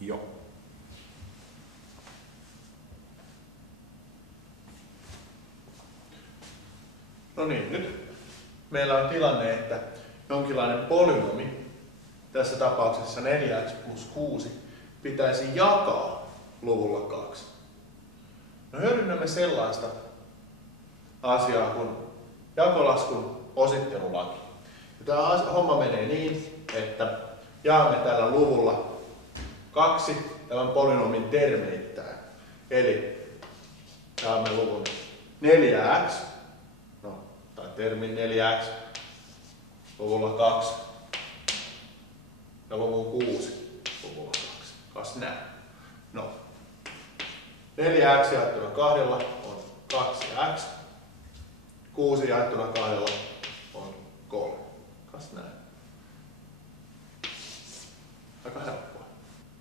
Joo. No niin, nyt meillä on tilanne, että jonkinlainen polynoomi, tässä tapauksessa 4x plus 6, pitäisi jakaa luvulla 2. No hyödynnämme sellaista asiaa kuin jakolaskun osittelulaki. Ja tämä homma menee niin, että jaamme tällä luvulla 2 tämän polynoomin termeittäin. Eli jaamme luvun 4x, tai termin 4x, luvulla 2 ja luvun 6 luvulla 2. Kas näin. No. 4x jaettuna 2 on 2x. 6 jaettuna 2 on 3. Kas näin. Aika helppoa.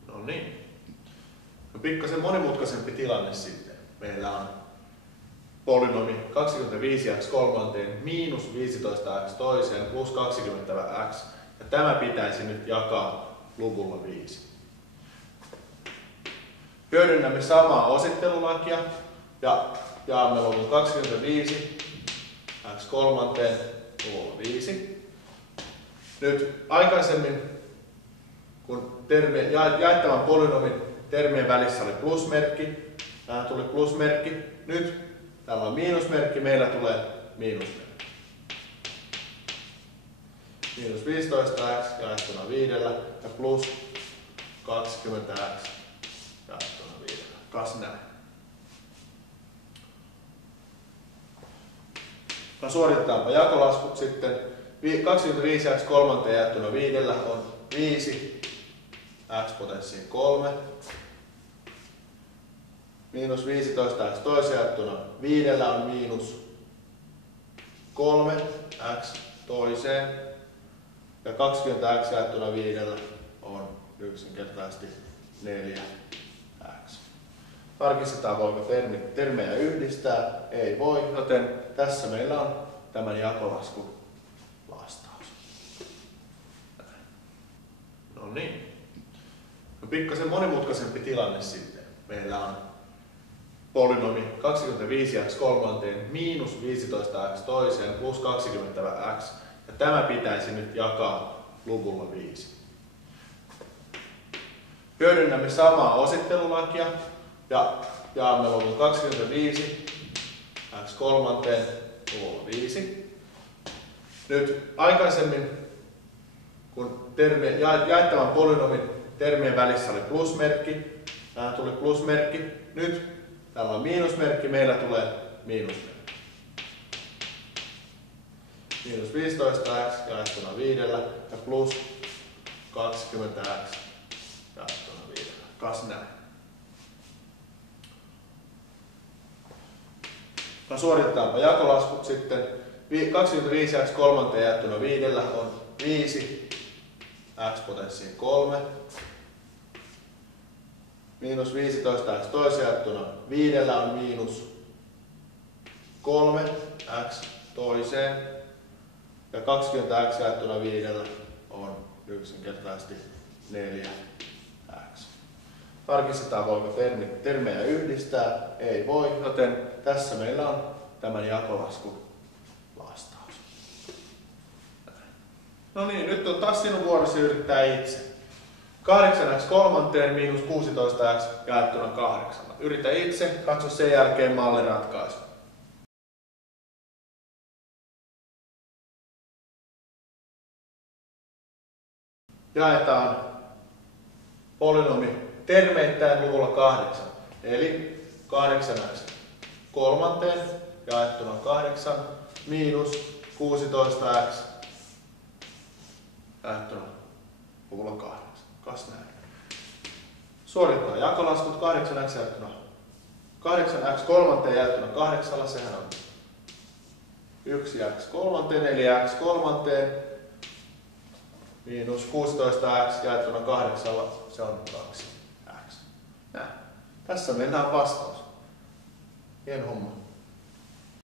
No niin. No pikkasen monimutkaisempi tilanne sitten. Meillä on polynoomi 25x kolmanteen miinus 15x toiseen plus 20x. Ja tämä pitäisi nyt jakaa luvulla 5. Hyödynnämme samaa osittelulakia ja jaamme luvun 25 x kolmanteen luvulla 5. Nyt aikaisemmin, kun jaettavan polynoomin termien välissä oli plusmerkki, tähän tuli plusmerkki. Nyt täällä on miinusmerkki, meillä tulee miinusmerkki. Miinus 15x jaettuna 5 ja plus 20x jaettuna 5. Kas näin. No suoritetaanpa jakolaskut sitten. 25x kolmanteen jaettuna 5 on 5 x potenssiin 3. Miinus 15x toiseen jaettuna 5 on miinus 3x toiseen. Ja 20x jaettuna 5 on yksinkertaisesti 4x. Tarkistetaan, voiko termejä yhdistää. Ei voi, joten tässä meillä on tämän jakolaskun vastaus. No niin. No pikkasen monimutkaisempi tilanne sitten. Meillä on polynoomi 25x kolmanteen miinus 15x toiseen plus 20x. Ja tämä pitäisi nyt jakaa luvulla 5. Hyödynnämme samaa osittelulakia ja jaamme luvun 25 x kolmanteen luvulla 5. Nyt aikaisemmin, kun jaettavan polynoomin termien välissä oli plusmerkki, tähän tuli plusmerkki. Nyt täällä on miinusmerkki, meillä tulee miinusmerkki. Miinus 15x jaettuna 5 ja plus 20x jaettuna 5. Kas näin. No suoritetaanpa jakolaskut sitten. 25x kolmanteen jaettuna 5 on 5 x potenssiin 3. Miinus 15x toiseen jaettuna 5 on miinus 3x toiseen. Ja 20x jaettuna 5 on yksinkertaisesti 4x. Tarkistetaan, voiko termejä yhdistää. Ei voi, joten tässä meillä on tämän jakolaskun vastaus. No niin, nyt on taas sinun vuorosi yrittää itse. 8x kolmanteen miinus 16x jaettuna 8. Yritä itse, katso sen jälkeen malliratkaisu. Jaetaan polynoomi termeittäin luvulla 8. Eli 8x kolmanteen jaettuna 8 miinus 16x jaettuna luvulla 8. Kas näin. Suoritetaan jakolaskut 8x jaettuna 8x kolmanteen jaettuna 8, sehän on 1x kolmanteen, 4x kolmanteen, miinus 16x jaettuna 8, se on 2x. Näin. Tässä mennään vastaus. Hieno homma.